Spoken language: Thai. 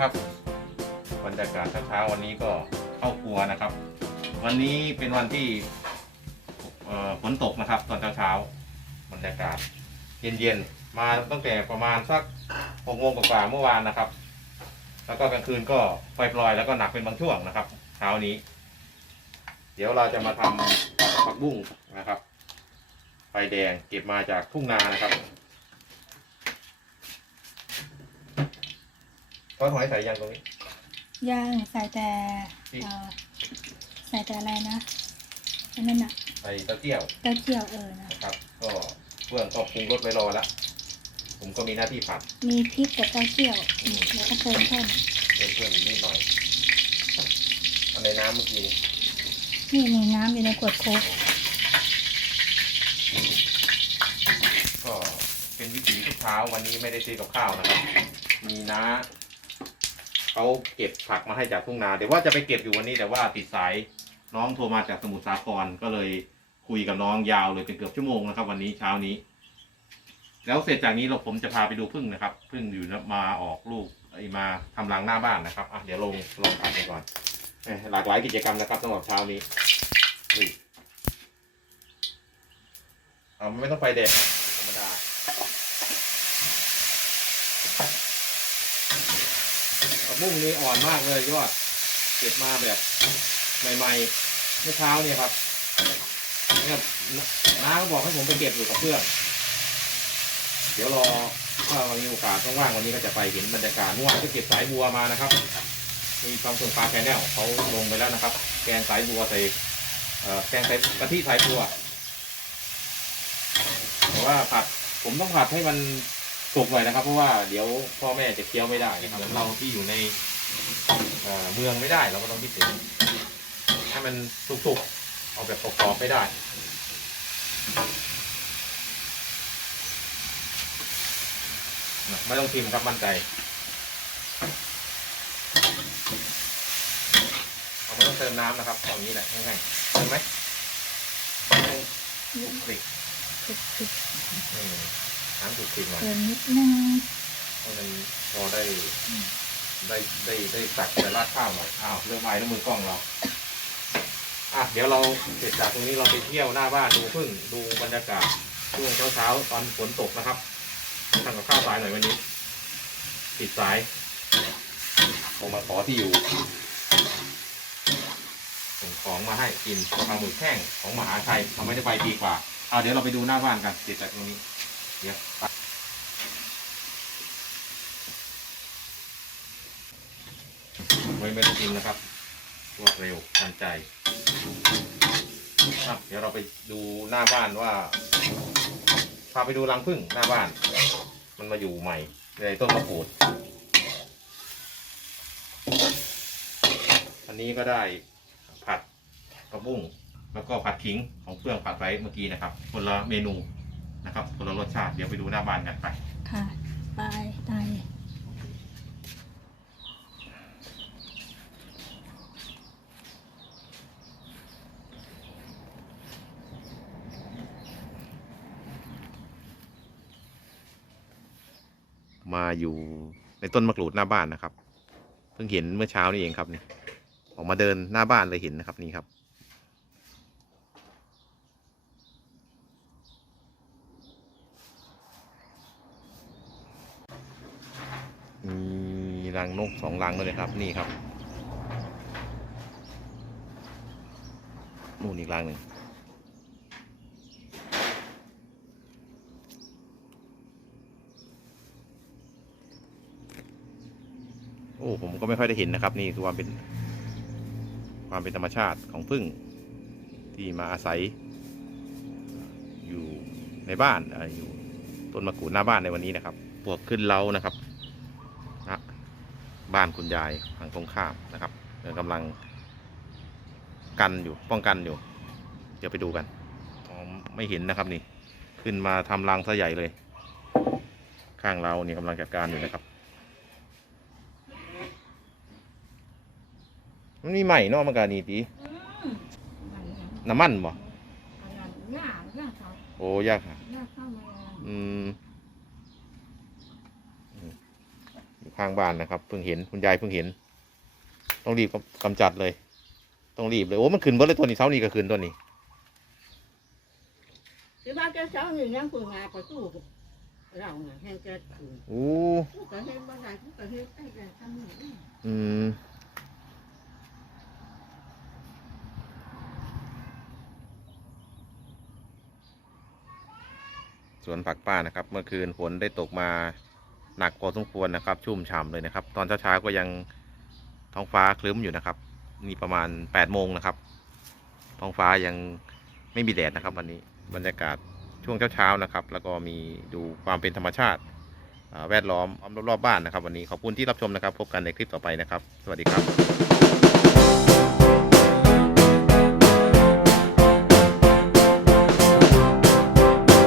ครับบรรยากาศเช้าวันนี้ก็เข้าครัวนะครับ วันนี้เป็นวันที่ฝนตกนะครับ ตอนเช้าๆบรรยากาศ เย็นๆมาตั้งแต่ประมาณสักหกโมงกว่าๆเมื่อวานนะครับ แล้วก็กลางคืนก็ปล่อยๆแล้วก็หนักเป็นบางช่วงนะครับเช้านี้ เดี๋ยวเราจะมาทำผักบุ้งนะครับไฟแดงเก็บมาจากทุ่งนานะครับ ก็หอยใส่ยังตรงนี้ ย่างใส่แต่พริก เอ่อใส่แต่อะไรนะอันนั้นน่ะใส่เต้าเจี้ยวเต้าเจี้ยวเออนะนะครับ ก็เพื่อนก็ปรุงรสไว้รอแล้วผมก็มีหน้าที่ผัดมีพริกกับเต้าเจี้ยวอืมแล้วก็เติมเพิ่มเพื่อนเพื่อนนิดหน่อยอันในน้ำเมื่อกี้นี่นี่มีน้ำอยู่ในขวดโค้กก็เป็นวิถีทุกเช้าวันนี้ไม่ได้ซื้อกับข้าวนะครับ มีน้า เขาเก็บผักมาให้จากทุ่งนาเดี๋ยวว่าจะไปเก็บอยู่วันนี้แต่ว่าติดสายน้องโทรมาจากสมุทรสาครก็เลยคุยกับน้องยาวเลยเป็นเกือบชั่วโมงนะครับ วันนี้เช้านี้ แล้วเสร็จจากนี้เราผมจะพาไปดูพึ่งนะครับพึ่งอยู่นะมาออกลูกไอมาทำรังหน้าบ้านนะครับอะเดี๋ยวลงลองผัดกันก่อนหลากหลายกิจกรรมนะครับสำหรับเช้านี้เอาไม่ต้องไฟแดงธรรมดา ผัก บุ้งนี่อ่อนมากเลยยอดเก็บมาแบบใหม่ๆเมื่อเช้าเนี่ยครับเนี่ยน้าก็บอกให้ผมไปเก็บอยู่กับเพื่อนเดี๋ยวรอถ้าเรามีโอกาสว่างๆวันนี้ก็จะไปเห็นบรรยากาศเมื่อวานก็เก็บสายบัวมานะครับ มีความส่งปลาแคนแนลเขาลงไปแล้วนะครับ แกงสายบัวใส่แกงใส่กะทิสายบัวแต่ว่าผัดผมต้องผัดให้มัน สุกหน่อยนะครับ เพราะว่าเดี๋ยวพ่อแม่จะเคี้ยวไม่ได้นะครับเหมือนเราที่อยู่ในเอ่อเมืองไม่ได้เราก็ต้องคิดถึงให้มันสุกๆเอาแบบกรอบๆไม่ได้ไม่ต้องชิมครับมั่นใจเราไม่ต้องเติมน้ำนะครับเอาอย่างนี้แหละง่ายๆเติมไหมคลุกคลิก พริกพริกอืมน้ำคลุกคลิกหน่อยเติมนิดนึงให้มันพอได้ ได้ได้ได้ตักแต่ราดข้าวหน่อยอ้าวเริ่มไม้แล้วมือกล้องเราอะเดี๋ยวเราเสร็จจากตรงนี้เราไปเที่ยวหน้าบ้านดูพึ่งดูบรรยากาศช่วงเช้าๆตอนฝนตกนะครับทำกับข้าวสายหน่อยวันนี้ติดสายผมมาขอที่อยู่ส่งของมาให้กินปลาหมึกแห้งของมหาชัยทำไม่ได้ไปดีกว่าเอาเดี๋ยวเราไปดูหน้าบ้านกันติดจากตรงนี้ เดี๋ยวไปไม่ไม่ต้องกินนะครับรวดเร็วทันใจอะเดี๋ยวเราไปดูหน้าบ้านว่า พาไปดูรังผึ้งหน้าบ้าน มันมาอยู่ใหม่ในต้นมะกรูด อันนี้ก็ได้ผัดกระบุ้งแล้วก็ผัดขิงของเฟื่องผัดไว้เมื่อกี้นะครับ คนละเมนู นะครับคนละรสชาติเดี๋ยวไปดูหน้าบ้านกันไป ค่ะ ไปไตมาอยู่ในต้นมะกรูดหน้าบ้านนะครับ เพิ่งเห็นเมื่อเช้านี่เองครับนี่ออกมาเดินหน้าบ้านเลยเห็นนะครับนี่ครับ มีรังนกสองรังเลยครับ นี่ครับนู่นอีกรังหนึ่งโอ้ผมก็ไม่ค่อยได้เห็นนะครับ นี่คือความเป็นความเป็นธรรมชาติของพึ่งที่มาอาศัย อยู่ในบ้านอยู่ต้นมะกรูดหน้าบ้านในวันนี้นะครับปวกขึ้นเล้านะครับ บ้านคุณยายฝั่งตรงข้ามนะครับเดี๋ยวกำลังกันอยู่ป้องกันอยู่ เดี๋ยวไปดูกันอ๋อไม่เห็นนะครับนี่ ขึ้นมาทำรังซะใหญ่เลย ข้างเรานี่กำลังจัดการอยู่นะครับมันมีใหม่เนาะมันก็นี่ตีน้ำมันบ่โอ้ยากค่ะอืมอืมมี ข้างบ้านนะครับเพิ่งเห็นคุณยายเพิ่งเห็น ต้องรีบกำกำจัดเลย ต้องรีบเลยโอ้มันขึ้นเบิดเลยตัวนี้เช้านี้ก็ขึ้นตัวนี้คือว่าแกเช้านี่ยังคุยงานประตูเราไงแห้งแกคืนโอ้ก็เห็นบ่ได้ก็เห็นไอ้แกทำนี่อืมสวนผักป้านะครับ เมื่อคืนฝนได้ตกมา หนักพอสมควรนะครับ ชุ่มฉ่ำเลยนะครับ ตอนเช้าๆก็ยังท้องฟ้าคลึ้มอยู่นะครับนี่ประมาณ8ปดโมงนะครับ ท้องฟ้ายังไม่มีแดดนะครับ วันนี้บรรยากาศช่วงเช้าๆนะครับ แล้วก็มีดูความเป็นธรรมชาติแวดล้อมรอบๆบ้านนะครับ วันนี้ขอบคุณที่รับชมนะครับ พบกันในคลิปต่อไปนะครับ สวัสดีครับ